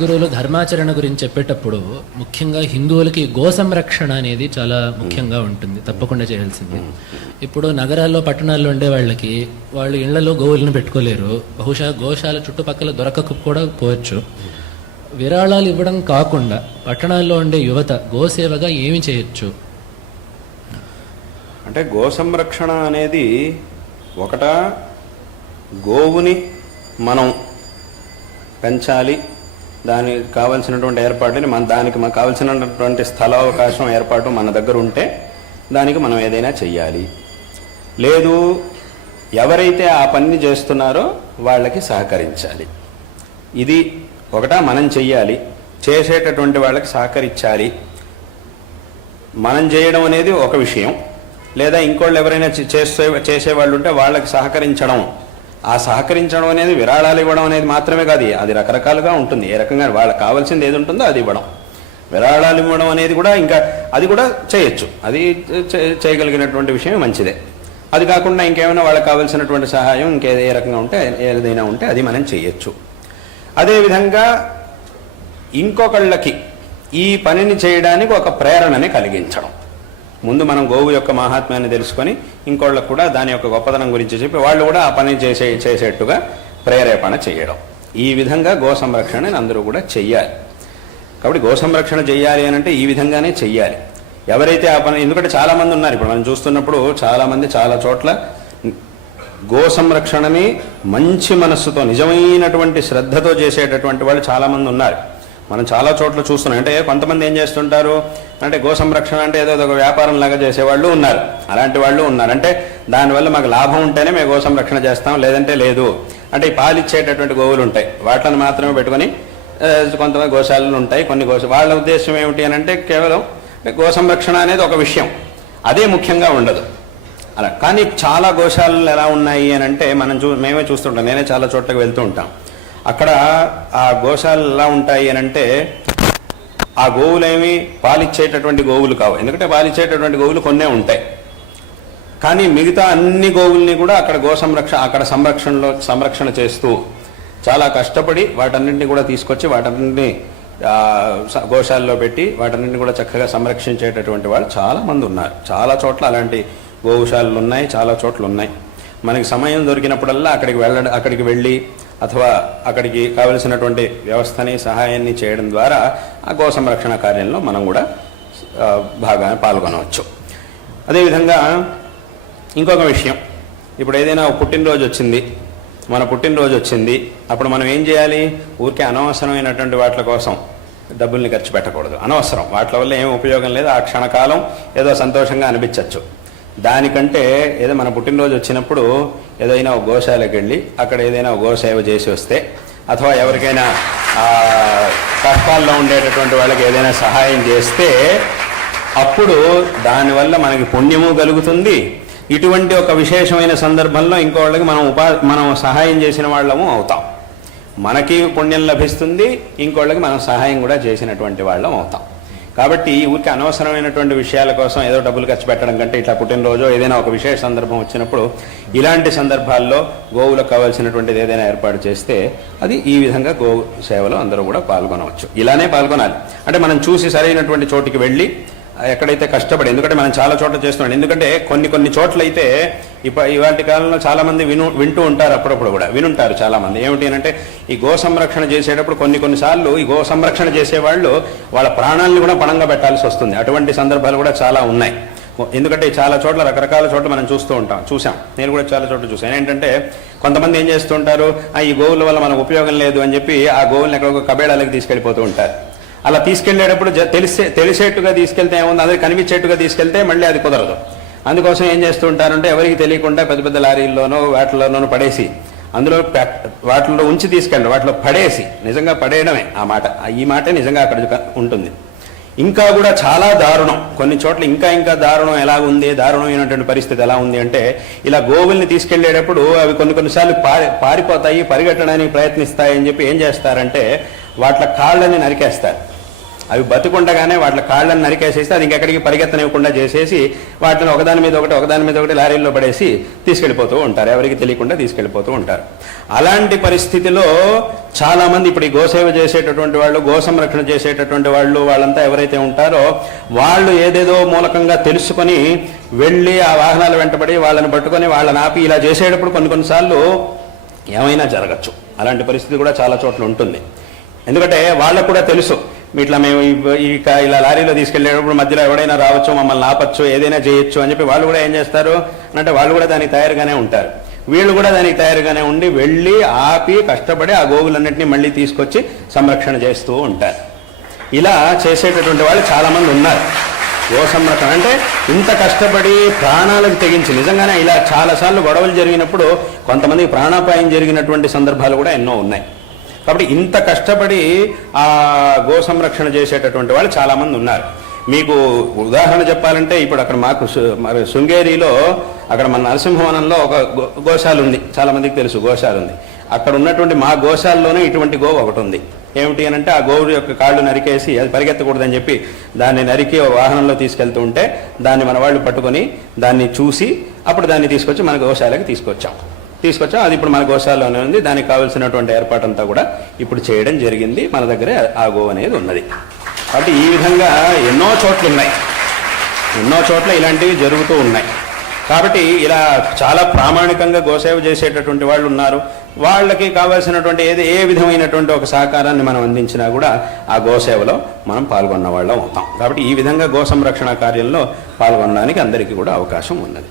జగద్గురువులు ధర్మాచరణ గురించి చెప్పేటప్పుడు ముఖ్యంగా హిందువులకి గో సంరక్షణ అనేది చాలా ముఖ్యంగా ఉంటుంది, తప్పకుండా చేయాల్సింది. ఇప్పుడు నగరాల్లో పట్టణాల్లో ఉండే వాళ్ళకి వాళ్ళు ఇళ్లలో గోవులను పెట్టుకోలేరు, బహుశా గోశాల చుట్టుపక్కల దొరకకపోవడం పోవచ్చు. విరాళాలు ఇవ్వడం కాకుండా పట్టణాల్లో ఉండే యువత గోసేవగా ఏమి చేయొచ్చు? అంటే గో సంరక్షణ అనేది ఒకటా గోవుని మనం పెంచాలి, దానికి కావలసినటువంటి ఏర్పాటుని దానికి మనకు కావలసినటువంటి స్థలావకాశం ఏర్పాటు మన దగ్గర ఉంటే దానికి మనం ఏదైనా చెయ్యాలి. లేదు, ఎవరైతే ఆ పని చేస్తున్నారో వాళ్ళకి సహకరించాలి. ఇది ఒకటా మనం చెయ్యాలి, చేసేటటువంటి వాళ్ళకి సహకరించాలి. మనం చేయడం అనేది ఒక విషయం, లేదా ఇంకోళ్ళు ఎవరైనా చేసేవాళ్ళు ఉంటే వాళ్ళకి సహకరించడం. ఆ సహకరించడం అనేది విరాళాలు ఇవ్వడం అనేది మాత్రమే కాదు, అది రకరకాలుగా ఉంటుంది. ఏ రకంగా వాళ్ళకి కావాల్సింది ఏది ఉంటుందో అది ఇవ్వడం. విరాళాలు ఇవ్వడం అనేది కూడా ఇంకా అది కూడా చేయొచ్చు, అది చేయగలిగినటువంటి విషయం మంచిదే. అది కాకుండా ఇంకేమైనా వాళ్ళకి కావాల్సినటువంటి సహాయం ఇంకేదే రకంగా ఉంటే ఏదైనా ఉంటే అది మనం చేయొచ్చు. అదేవిధంగా ఇంకొకళ్ళకి ఈ పనిని చేయడానికి ఒక ప్రేరణని కలిగించడం. ముందు మనం గోవు యొక్క మహాత్మ్యాన్ని తెలుసుకొని ఇంకోళ్ళకు కూడా దాని యొక్క గొప్పతనం గురించి చెప్పి వాళ్ళు కూడా ఆ పని చేసేట్టుగా ప్రేరేపణ చేయడం. ఈ విధంగా గో సంరక్షణని అందరూ కూడా చెయ్యాలి. కాబట్టి గో సంరక్షణ చెయ్యాలి అని అంటే ఈ విధంగానే చెయ్యాలి. ఎవరైతే ఆ పని, ఎందుకంటే చాలామంది ఉన్నారు, ఇప్పుడు మనం చూస్తున్నప్పుడు చాలామంది చాలా చోట్ల గో సంరక్షణని మంచి మనస్సుతో నిజమైనటువంటి శ్రద్ధతో చేసేటటువంటి వాళ్ళు చాలామంది ఉన్నారు. మనం చాలా చోట్ల చూస్తున్నాం. అంటే కొంతమంది ఏం చేస్తుంటారు అంటే గో సంరక్షణ అంటే ఏదో ఒక వ్యాపారం లాగా చేసేవాళ్ళు ఉన్నారు, అలాంటి వాళ్ళు ఉన్నారు. అంటే దానివల్ల మాకు లాభం ఉంటేనే మేము గో సంరక్షణ చేస్తాం, లేదంటే లేదు. అంటే ఈ పాలిచ్చేటటువంటి గోవులు ఉంటాయి, వాటిని మాత్రమే పెట్టుకొని కొంతమంది గోశాలలు ఉంటాయి, కొన్ని వాళ్ళ ఉద్దేశం ఏమిటి అని అంటే కేవలం గో సంరక్షణ అనేది ఒక విషయం, అదే ముఖ్యంగా ఉండదు అలా. కానీ చాలా గోశాలలు ఎలా ఉన్నాయి అని అంటే మేమే చూస్తుంటాం, నేనే చాలా చోట్లకి వెళ్తూ ఉంటాం. అక్కడ ఆ గోశాలలు ఎలా ఉంటాయి అని అంటే ఆ గోవులేమి పాలిచ్చేటటువంటి గోవులు కావు, ఎందుకంటే పాలిచ్చేటటువంటి గోవులు కొన్నే ఉంటాయి. కానీ మిగతా అన్ని గోవుల్ని కూడా అక్కడ సంరక్షణ చేస్తూ చాలా కష్టపడి వాటన్నింటినీ కూడా తీసుకొచ్చి వాటన్నింటినీ గోశాలలో పెట్టి వాటన్నింటినీ కూడా చక్కగా సంరక్షించేటటువంటి వాళ్ళు చాలామంది ఉన్నారు. చాలా చోట్ల అలాంటి గోశాలలు ఉన్నాయి, చాలా చోట్ల ఉన్నాయి. మనకి సమయం దొరికినప్పుడల్లా అక్కడికి వెళ్ళి అథవా అక్కడికి కావలసినటువంటి వ్యవస్థని సహాయాన్ని చేయడం ద్వారా ఆ గో సంరక్షణ కార్యంలో మనం కూడా బాగా పాల్గొనవచ్చు. అదేవిధంగా ఇంకొక విషయం, ఇప్పుడు ఏదైనా పుట్టినరోజు వచ్చింది, మన పుట్టినరోజు వచ్చింది, అప్పుడు మనం ఏం చేయాలి? ఊరికే అనవసరమైనటువంటి వాటి కోసం డబ్బుల్ని ఖర్చు పెట్టకూడదు. అనవసరం వాటి వల్ల ఏం ఉపయోగం లేదు, ఆ క్షణకాలం ఏదో సంతోషంగా అనిపించవచ్చు. దానికంటే ఏదో మన పుట్టినరోజు వచ్చినప్పుడు ఏదైనా ఒక గోశాలకు వెళ్ళి అక్కడ ఏదైనా ఒక గోసేవ చేసి వస్తే, అథవా ఎవరికైనా కష్టాల్లో ఉండేటటువంటి వాళ్ళకి ఏదైనా సహాయం చేస్తే అప్పుడు దానివల్ల మనకి పుణ్యము కలుగుతుంది. ఇటువంటి ఒక విశేషమైన సందర్భంలో ఇంకో వాళ్ళకి మనం సహాయం చేసిన వాళ్ళము అవుతాం, మనకి పుణ్యం లభిస్తుంది, ఇంకోళ్ళకి మనం సహాయం కూడా చేసినటువంటి వాళ్ళం అవుతాం. కాబట్టి ఊరికి అనవసరమైనటువంటి విషయాల కోసం ఏదో డబ్బులు ఖర్చు పెట్టడం కంటే ఇట్లా పుట్టినరోజు ఏదైనా ఒక విశేష సందర్భం వచ్చినప్పుడు ఇలాంటి సందర్భాల్లో గోవులకు కావాల్సినటువంటిది ఏదైనా ఏర్పాటు చేస్తే అది ఈ విధంగా గో సేవలో అందరూ కూడా పాల్గొనవచ్చు. ఇలానే పాల్గొనాలి. అంటే మనం చూసి సరైనటువంటి చోటికి వెళ్ళి ఎక్కడైతే కష్టపడి, ఎందుకంటే మనం చాలా చోట్ల చేస్తున్నాం. ఎందుకంటే కొన్ని చోట్ల అయితే ఇవాటి కాలంలో చాలా మంది వింటూ ఉంటారు, అప్పుడప్పుడు కూడా వినుంటారు చాలా మంది. ఏమిటి అంటే ఈ గో సంరక్షణ చేసేటప్పుడు కొన్నిసార్లు ఈ గో సంరక్షణ చేసేవాళ్ళు వాళ్ళ ప్రాణాలను కూడా పణంగా పెట్టాల్సి వస్తుంది. అటువంటి సందర్భాలు కూడా చాలా ఉన్నాయి. ఎందుకంటే చాలా చోట్ల రకరకాల చోట్ల మనం చూసాం, నేను కూడా చాలా చోట్ల చూసాను. ఏంటంటే కొంతమంది ఏం చేస్తూ ఉంటారు, ఈ గోవుల వల్ల మనకు ఉపయోగం లేదు అని చెప్పి ఆ గోవులను ఎక్కడొక కబేళాలకు తీసుకెళ్ళిపోతూ ఉంటారు. అలా తీసుకెళ్లేటప్పుడు తెలిసేట్టుగా తీసుకెళ్తే ఏముంది, అదే కనిపించేట్టుగా తీసుకెళ్తే మళ్ళీ అది కుదరదు. అందుకోసం ఏం చేస్తూ ఉంటారంటే ఎవరికి తెలియకుండా పెద్ద పెద్ద లారీల్లోనో వాటిల్లోనో పడేసి అందులో వాటిలో ఉంచి తీసుకెళ్ళడం, వాటిలో పడేసి, నిజంగా పడేయడమే ఈ మాటే నిజంగా అక్కడ ఉంటుంది. ఇంకా కూడా చాలా దారుణం, కొన్ని చోట్ల ఇంకా దారుణం ఎలా ఉంది, దారుణమైనటువంటి పరిస్థితి ఎలా ఉంది అంటే ఇలా గోవుల్ని తీసుకెళ్లేటప్పుడు అవి కొన్నిసార్లు పారిపోతాయి, పరిగెట్టడానికి ప్రయత్నిస్తాయి అని చెప్పి ఏం చేస్తారంటే వాటి కాళ్ళని నరికేస్తారు. అవి బతుకుండగానే వాటి కాళ్ళని నరికేసేస్తే అది ఇంకెక్కడికి పరిగెత్తనివ్వకుండా చేసేసి వాటిని ఒకదాని మీద ఒకటి లారీల్లో పడేసి తీసుకెళ్ళిపోతూ ఉంటారు, ఎవరికి తెలియకుండా తీసుకెళ్ళిపోతూ ఉంటారు. అలాంటి పరిస్థితిలో చాలా మంది ఇప్పుడు ఈ గోసేవ చేసేటటువంటి వాళ్ళు, గో సంరక్షణ చేసేటటువంటి వాళ్ళు, వాళ్ళంతా ఎవరైతే ఉంటారో వాళ్ళు ఏదేదో మూలకంగా తెలుసుకొని వెళ్ళి ఆ వాహనాలు వెంటబడి వాళ్ళని పట్టుకొని వాళ్ళని ఆపి ఇలా చేసేటప్పుడు కొన్నిసార్లు ఏమైనా జరగచ్చు. అలాంటి పరిస్థితి కూడా చాలా చోట్ల ఉంటుంది. ఎందుకంటే వాళ్ళకు కూడా తెలుసు ఇట్లా మేము ఇలా లారీలో తీసుకెళ్లేటప్పుడు మధ్యలో ఎవడైనా రావచ్చు, మమ్మల్ని ఆపచ్చు, ఏదైనా చేయొచ్చు అని చెప్పి వాళ్ళు కూడా ఏం చేస్తారు అంటే వాళ్ళు కూడా దానికి తయారుగానే ఉంటారు. వీళ్ళు కూడా దానికి తయారుగానే ఉండి వెళ్ళి ఆపి కష్టపడి ఆ గోవులన్నింటినీ మళ్ళీ తీసుకొచ్చి సంరక్షణ చేస్తూ ఉంటారు. ఇలా చేసేటటువంటి వాళ్ళు చాలామంది ఉన్నారు. గో సంరక్షణ అంటే ఇంత కష్టపడి ప్రాణాలకు తెగించి నిజంగానే ఇలా చాలాసార్లు గొడవలు జరిగినప్పుడు కొంతమంది ప్రాణాపాయం జరిగినటువంటి సందర్భాలు కూడా ఎన్నో ఉన్నాయి. కాబట్టి ఇంత కష్టపడి ఆ గో సంరక్షణ చేసేటటువంటి వాళ్ళు చాలామంది ఉన్నారు. మీకు ఉదాహరణ చెప్పాలంటే ఇప్పుడు అక్కడ మాకు మరి శృంగేరిలో అక్కడ మన నరసింహవనంలో ఒక గోశాల ఉంది, చాలామందికి తెలుసు గోశాల ఉంది. అక్కడ ఉన్నటువంటి మా గోశాలలోనే ఇటువంటి గోవు ఒకటి ఉంది. ఏమిటి అని అంటే ఆ గోవు యొక్క కాళ్ళు నరికేసి అది పరిగెత్తకూడదని చెప్పి దాన్ని నరికి వాహనంలో తీసుకెళ్తూ ఉంటే దాన్ని మన వాళ్ళు పట్టుకొని దాన్ని చూసి అప్పుడు దాన్ని తీసుకొచ్చి మన గోశాలకి తీసుకొచ్చాం. అది ఇప్పుడు మన గోశాలలోనే ఉంది. దానికి కావాల్సినటువంటి ఏర్పాటంతా కూడా ఇప్పుడు చేయడం జరిగింది. మన దగ్గరే ఆ గోవు అనేది ఉన్నది. కాబట్టి ఈ విధంగా ఎన్నో చోట్ల ఇలాంటివి జరుగుతూ ఉన్నాయి. కాబట్టి ఇలా చాలా ప్రామాణికంగా గోసేవ చేసేటటువంటి వాళ్ళు ఉన్నారు. వాళ్ళకి కావాల్సినటువంటి ఏ విధమైనటువంటి ఒక సహకారాన్ని మనం అందించినా కూడా ఆ గోసేవలో మనం పాల్గొన్న వాళ్ళం అవుతాం. కాబట్టి ఈ విధంగా గో సంరక్షణ కార్యంలో పాల్గొనడానికి అందరికీ కూడా అవకాశం ఉన్నది.